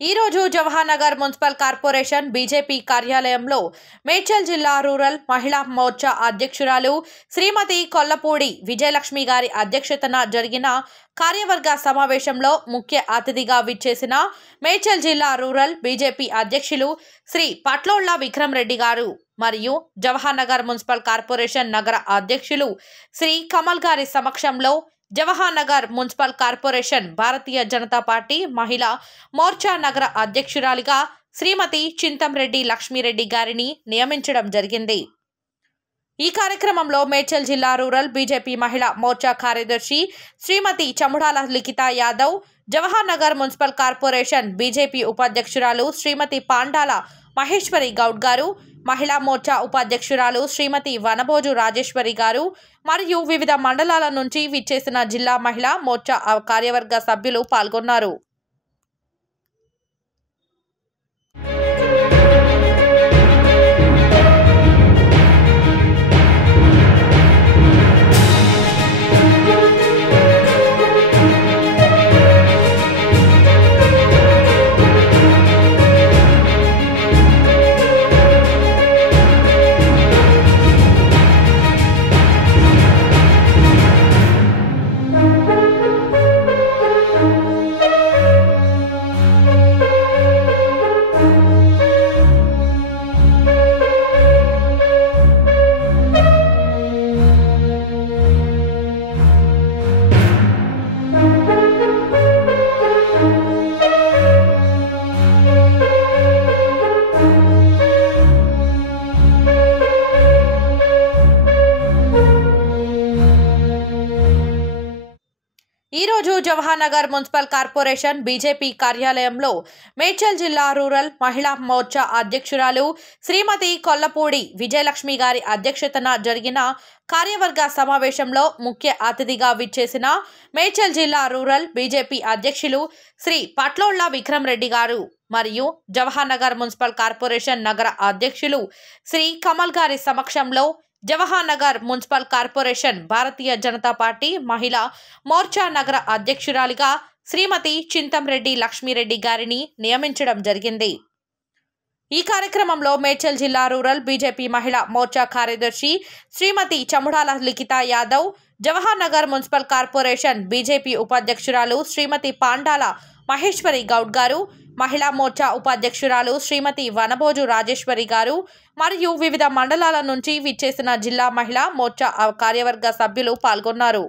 ఈ రోజు Jawahar Nagar municipal corporation BJP కార్యాలయంలో మేడ్చల్ జిల్లా రూరల్ మహిళా మోర్చా అధ్యక్షురాలు శ్రీమతి కొల్లపూడి విజయలక్ష్మి గారి అధ్యక్షతన జరిగిన కార్యవర్గ సమావేశంలో ముఖ్య అతిథిగా విచ్చేసిన మేడ్చల్ జిల్లా రూరల్ బీజేపీ అధ్యక్షులు శ్రీ పట్లోళ్ల విక్రమ్ రెడ్డి గారు మరియు జవహర్ నగర్ మున్సిపల్ కార్పొరేషన్ నగర అధ్యక్షులు శ్రీ కమల్ గారి సమక్షంలో Jawahar Nagar municipal corporation Bharatiya Janata party మహిళా మోర్చా నగర అధ్యక్షురాలిగా శ్రీమతి చింతంరెడ్డి లక్ష్మీరెడ్డి గారిని నియమించడం జరిగింది। ఈ కార్యక్రమంలో మేడ్చల్ జిల్లా రూరల్ బీజేపీ మహిళా మోర్చా కార్యదర్శి Shrimati Chamudala Likhita Yadav, Jawahar Nagar municipal corporation BJP ఉపాధ్యక్షురాలు శ్రీమతి పాండాల మహేశ్వరి గౌడ్ గారు, మహిళా మోర్చా ఉపాధ్యక్షురాలు శ్రీమతి వనబోజు రాజేశ్వరి గారు మరియు వివిధ మండలాల నుంచి విచ్చేసిన జిల్లా మహిళా మోర్చా కార్యవర్గ సభ్యులు పాల్గొన్నారు। ఈ రోజు Jawahar Nagar municipal corporation BJP కార్యాలయంలో మేడ్చల్ జిల్లా రూరల్ మహిళా మోర్చా అధ్యక్షురాలు శ్రీమతి కొల్లపూడి విజయలక్ష్మి గారి అధ్యక్షతన జరిగిన కార్యవర్గ సమావేశంలో ముఖ్య అతిథిగా విచ్చేసిన మేడ్చల్ జిల్లా రూరల్ బీజేపీ అధ్యక్షులు శ్రీ పట్లోళ్ల విక్రమ్ రెడ్డి గారు మరియు జవహర్ నగర్ మున్సిపల్ కార్పొరేషన్ నగర అధ్యక్షులు శ్రీ కమల్ గారి సమక్షంలో Jawahar Nagar municipal corporation Bharatiya Janata party మహిళా మోర్చా నగర అధ్యక్షురాలిగా శ్రీమతి చింతంరెడ్డి లక్ష్మీరెడ్డి గారిని నియమించడం జరిగింది। ఈ కార్యక్రమంలో మేడ్చల్ జిల్లా రూరల్ బీజేపీ మహిళా మోర్చా కార్యదర్శి Shrimati Chamudala Likhita Yadav, Jawahar Nagar municipal corporation BJP ఉపాధ్యక్షురాలు శ్రీమతి పాండాల మహేశ్వరి గౌడ్ గారు, మహిళా మోర్చా ఉపాధ్యక్షురాలు శ్రీమతి వనబోజు రాజేశ్వరి గారు మరియు వివిధ మండలాల నుంచి విచ్చేసిన జిల్లా మహిళా మోర్చా కార్యవర్గ సభ్యులు పాల్గొన్నారు।